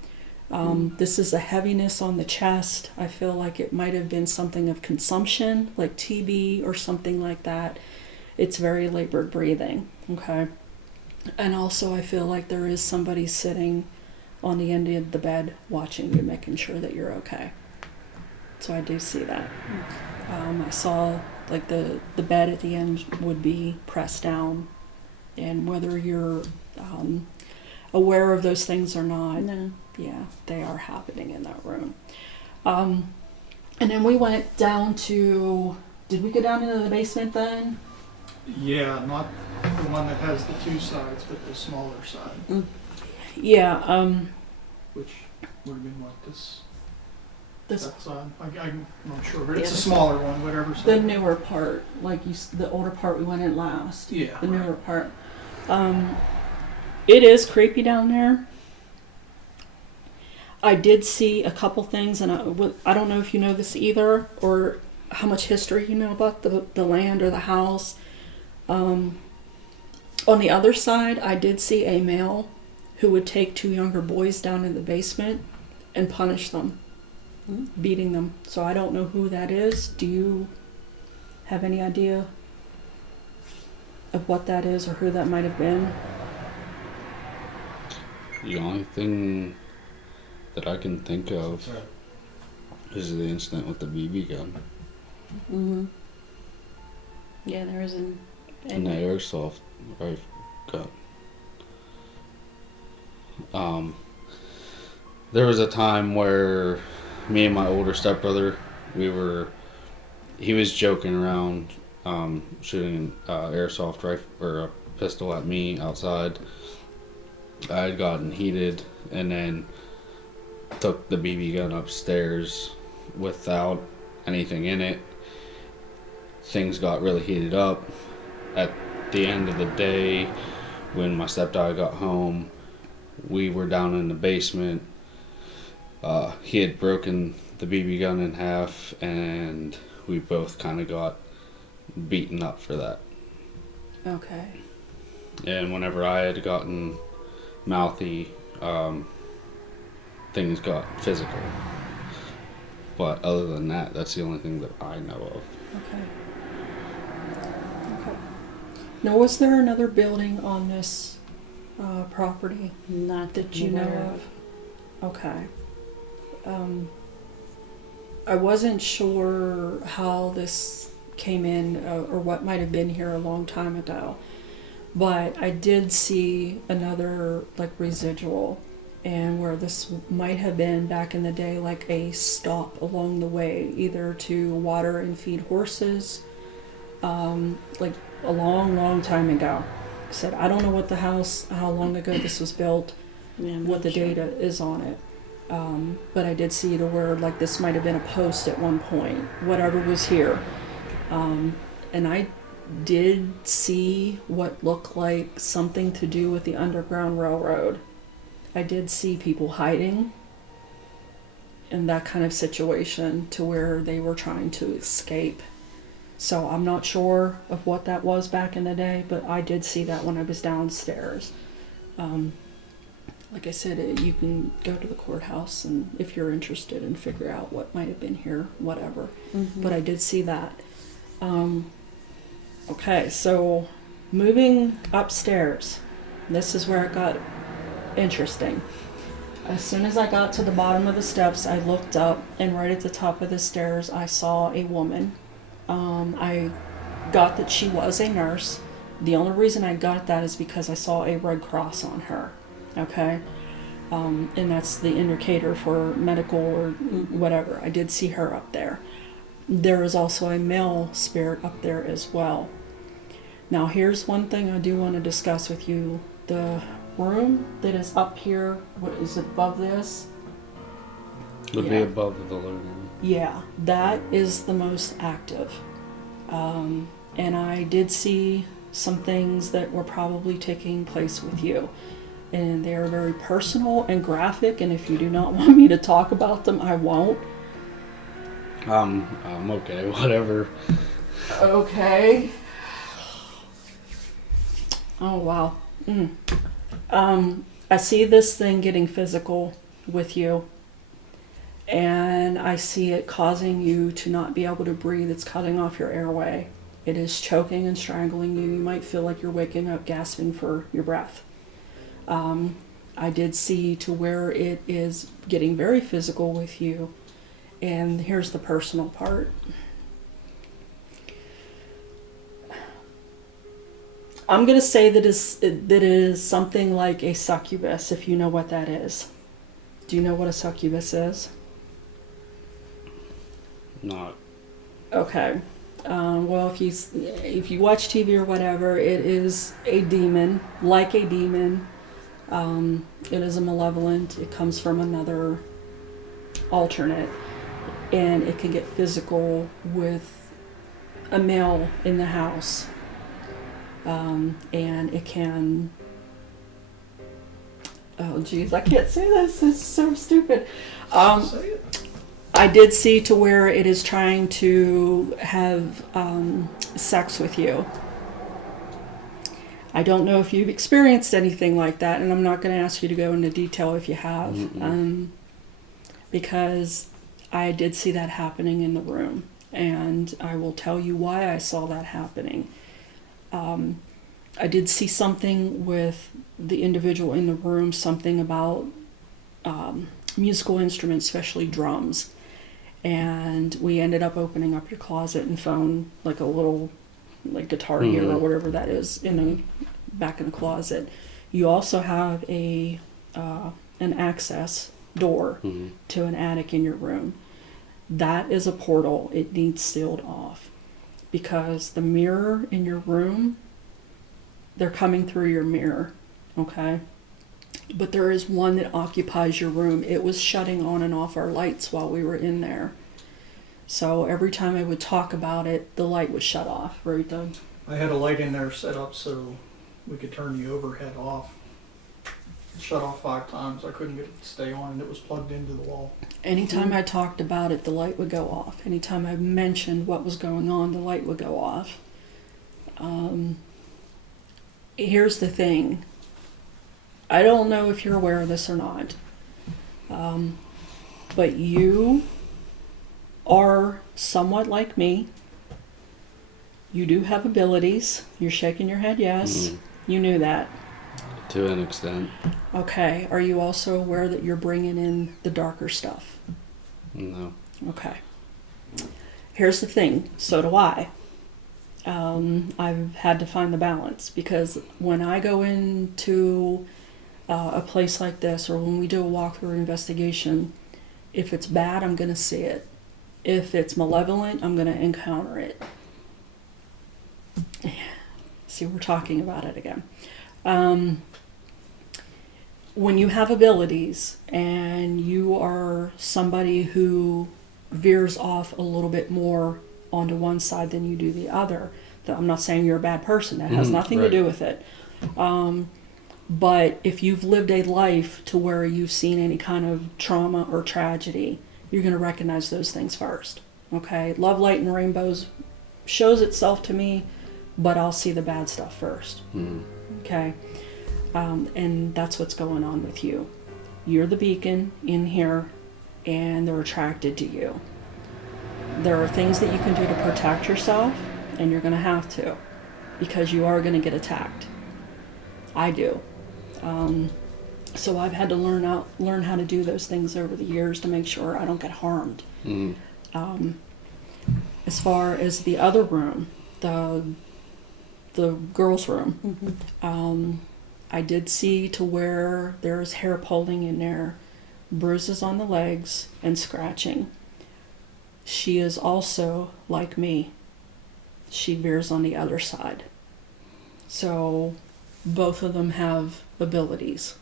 This is a heaviness on the chest. I feel like it might have been something of consumption, like TB or something like that. It's very labored breathing, okay? And also I feel like there is somebody sitting on the end of the bed watching you, making sure that you're okay. So I do see that. I saw like the bed at the end would be pressed down, and whether you're aware of those things or not, No. yeah, they are happening in that room. And then we went down to, did we go down into the basement then? Yeah, not the one that has the 2 sides, but the smaller side, Yeah, which would have been what, this this, that side? I'm not sure, but Yeah, it's a this smaller one, whatever side. the newer part, like the older part we went in last. Yeah. The newer part. It is creepy down there. I did see a couple things, and I don't know if you know this either, or how much history you know about the land or the house. On the other side, I did see a male who would take 2 younger boys down in the basement and punish them, beating them. So I don't know who that is. Do you have any idea of what that is or who that might have been? The only thing that I can think of is the incident with the BB gun Mm-hmm. Yeah, there was and the airsoft rifle gun. There was a time where me and my older stepbrother, he was joking around, shooting an airsoft rifle or a pistol at me outside. I had gotten heated and then took the BB gun upstairs without anything in it. Things got really heated up. At the end of the day, when my stepdad got home, we were down in the basement. He had broken the BB gun in half, and we both kind of got beaten up for that. Okay. And whenever I had gotten mouthy, things got physical. But other than that, that's the only thing that I know of. Okay. Okay. Now, was there another building on this property Not that you know of? Okay. I wasn't sure how this came in or what might have been here a long time ago, but I did see another like residual, and where this might have been back in the day, like a stop along the way, either to water and feed horses, like a long, long time ago. Like I said, I don't know what the house, how long ago this was built, Yeah, I'm what not the sure. data is on it. But I did see to where like this might have been a post at one point, whatever was here. And I did see what looked like something to do with the Underground Railroad. I did see people hiding in that kind of situation to where they were trying to escape. So I'm not sure of what that was back in the day, but I did see that when I was downstairs. Like I said, you can go to the courthouse and if you're interested and figure out what might have been here, whatever. Mhm. But I did see that. Okay, so moving upstairs, this is where it got interesting. As soon as I got to the bottom of the steps, I looked up, and right at the top of the stairs, I saw a woman. I got that she was a nurse. The only reason I got that is because I saw a Red Cross on her. Okay? And that's the indicator for medical or whatever. I did see her up there. There is also a male spirit up there as well. Now, here's one thing I do want to discuss with you. The room that is up here, what is it, above this? Would be Yeah. above the loading. Yeah, that is the most active. And I did see some things that were probably taking place with you. And they are very personal and graphic, and if you do not want me to talk about them, I won't. I'm okay, whatever. Okay. Oh, wow. I see this thing getting physical with you, and I see it causing you to not be able to breathe. It's cutting off your airway. It is choking and strangling you. You might feel like you're waking up gasping for your breath. I did see to where it is getting very physical with you, and here's the personal part. I'm going to say that it is something like a succubus, if you know what that is. Do you know what a succubus is? Not. Okay. Well, if you watch TV or whatever, it is a demon, like a demon. It is a malevolent. It comes from another alternate, and it can get physical with a male in the house. And it can, oh geez, I can't say this, it's so stupid. I did see to where it is trying to have sex with you. I don't know if you've experienced anything like that, and I'm not going to ask you to go into detail if you have, because I did see that happening in the room, and I will tell you why I saw that happening. I did see something with the individual in the room, something about musical instruments, especially drums. And we ended up opening up your closet and found like a little like guitar gear or whatever that is back in the closet. You also have an access door to an attic in your room. That is a portal. It needs sealed off. Because the mirror in your room, they're coming through your mirror, okay? But there is one that occupies your room. It was shutting on and off our lights while we were in there. So every time I would talk about it, the light would shut off, right, Doug? I had a light in there set up so we could turn the overhead off. It shut off 5 times. I couldn't get it to stay on, and it was plugged into the wall. Anytime I talked about it, the light would go off. Anytime I mentioned what was going on, the light would go off. Here's the thing. I don't know if you're aware of this or not, but you are somewhat like me. You do have abilities. You're shaking your head, yes. You knew that. To an extent. Okay. Are you also aware that you're bringing in the darker stuff? No. Okay. Here's the thing. So do I. I've had to find the balance, because when I go into a place like this, or when we do a walkthrough investigation, if it's bad, I'm going to see it. If it's malevolent, I'm going to encounter it. See, we're talking about it again. When you have abilities and you are somebody who veers off a little bit more onto one side than you do the other, I'm not saying you're a bad person. That has nothing to do with it. But if you've lived a life to where you've seen any kind of trauma or tragedy, you're going to recognize those things first. Okay? Love, light, and rainbows shows itself to me, but I'll see the bad stuff first. Okay? And that's what's going on with you. You're the beacon in here, and they're attracted to you. There are things that you can do to protect yourself, and you're going to have to, because you are going to get attacked. I do. So I've had to learn how to do those things over the years to make sure I don't get harmed. As far as the other room, the girls' room, I did see to where there's hair pulling in there, bruises on the legs, and scratching. She is also like me. She veers on the other side. So both of them have abilities.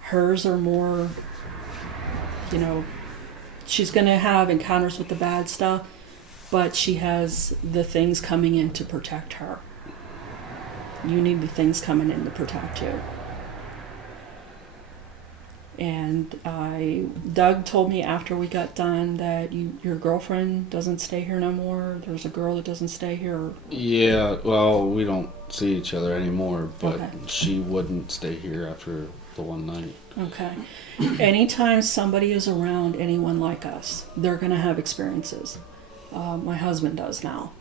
Hers are more, she's going to have encounters with the bad stuff, but she has the things coming in to protect her. You need the things coming in to protect you. And Doug told me after we got done that your girlfriend doesn't stay here no more. There's a girl that doesn't stay here. Yeah, well, we don't see each other anymore, but Okay. she wouldn't stay here after the one night. Okay. Anytime somebody is around anyone like us, they're going to have experiences. My husband does now.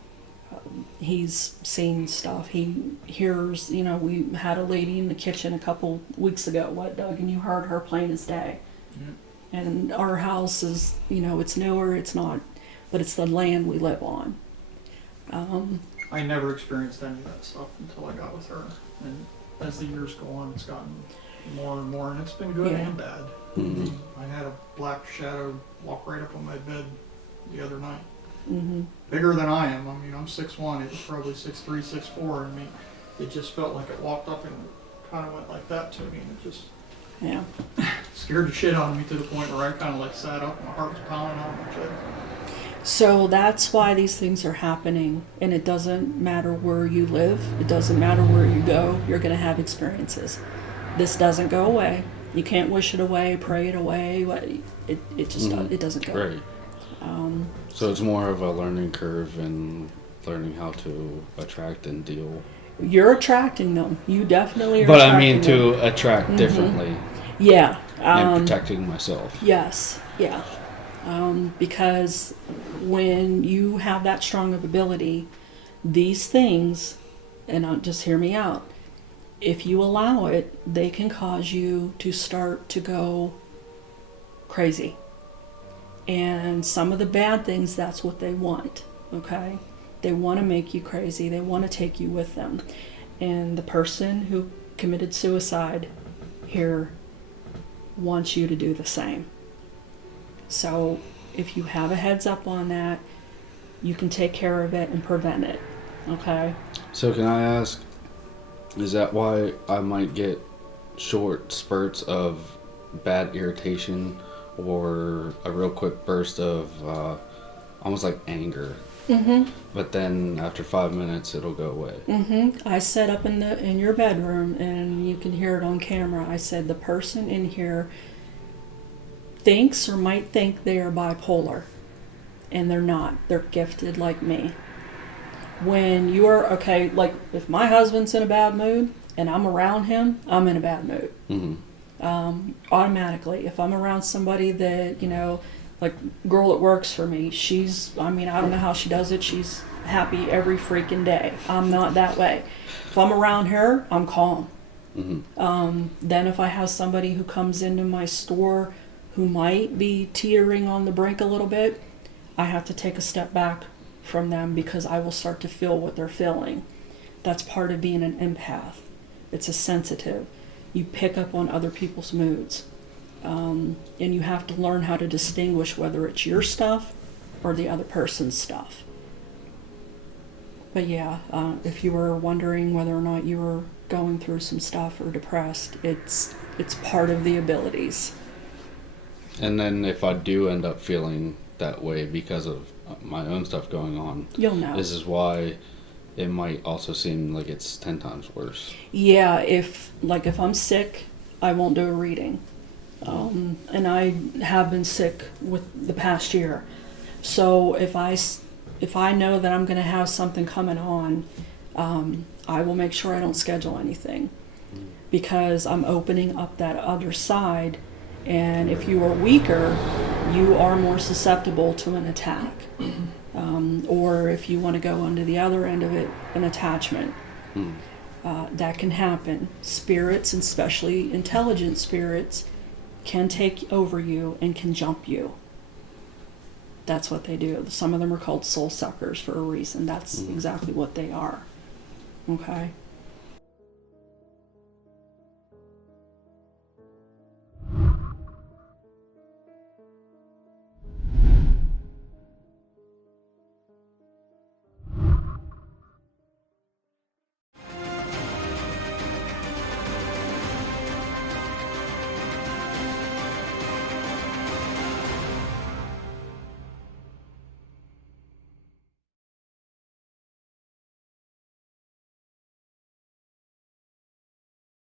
He's seen stuff. He hears, we had a lady in the kitchen a couple weeks ago, Doug? And you heard her plain as day. Yeah. And our house is, it's newer, it's not, but it's the land we live on. I never experienced any of that stuff until I got with her. And as the years go on, it's gotten more and more, and it's been good and bad. I had a black shadow walk right up on my bed the other night. Bigger than I am. I mean, I'm 6'1", it was probably 6'3", 6'4", and it just felt like it walked up and kind of went like that to me, and it just scared the shit out of me to the point where I kind of sat up and my heart was pounding out of my chest. So that's why these things are happening, and it doesn't matter where you live, it doesn't matter where you go, you're going to have experiences. This doesn't go away. You can't wish it away, pray it away. It just it doesn't go. Right. So it's more of a learning curve and learning how to attract and deal. You're attracting them. You definitely are. But attracting I mean to them. attract differently. Yeah. And protecting myself. Yes. Yeah. Because when you have that strong of ability, these things, and just hear me out, if you allow it, they can cause you to start to go crazy. And some of the bad things, that's what they want, okay? They want to make you crazy. They want to take you with them. And the person who committed suicide here wants you to do the same. So if you have a heads up on that, you can take care of it and prevent it, okay? So can I ask, is that why I might get short spurts of bad irritation or a real quick burst of almost like anger. Mm-hmm. But then after 5 minutes, it'll go away. Mm-hmm. I said up in your bedroom, and you can hear it on camera. I said the person in here thinks or might think they are bipolar, and they're not. They're gifted like me. When you are okay, like if my husband's in a bad mood and I'm around him, I'm in a bad mood. Mm-hmm. Automatically. If I'm around somebody that, you know, like girl that works for me, I don't know how she does it. She's happy every freaking day. I'm not that way. If I'm around her, I'm calm. Mm-hmm. Then if I have somebody who comes into my store who might be teetering on the brink a little bit, I have to take a step back from them because I will start to feel what they're feeling. That's part of being an empath. It's a sensitive. You pick up on other people's moods. And you have to learn how to distinguish whether it's your stuff or the other person's stuff. But yeah, if you were wondering whether or not you were going through some stuff or depressed, it's part of the abilities. And then if I do end up feeling that way because of my own stuff going on, You'll know. this is why it might also seem like it's 10 times worse. Yeah, if I'm sick, I won't do a reading. And I have been sick with the past year. So if I know that I'm going to have something coming on, I will make sure I don't schedule anything, because I'm opening up that other side. And if you are weaker, you are more susceptible to an attack. Or if you want to go onto the other end of it, an attachment. That can happen. Spirits, and especially intelligent spirits, can take over you and can jump you. That's what they do. Some of them are called soul suckers for a reason. That's exactly what they are. Okay?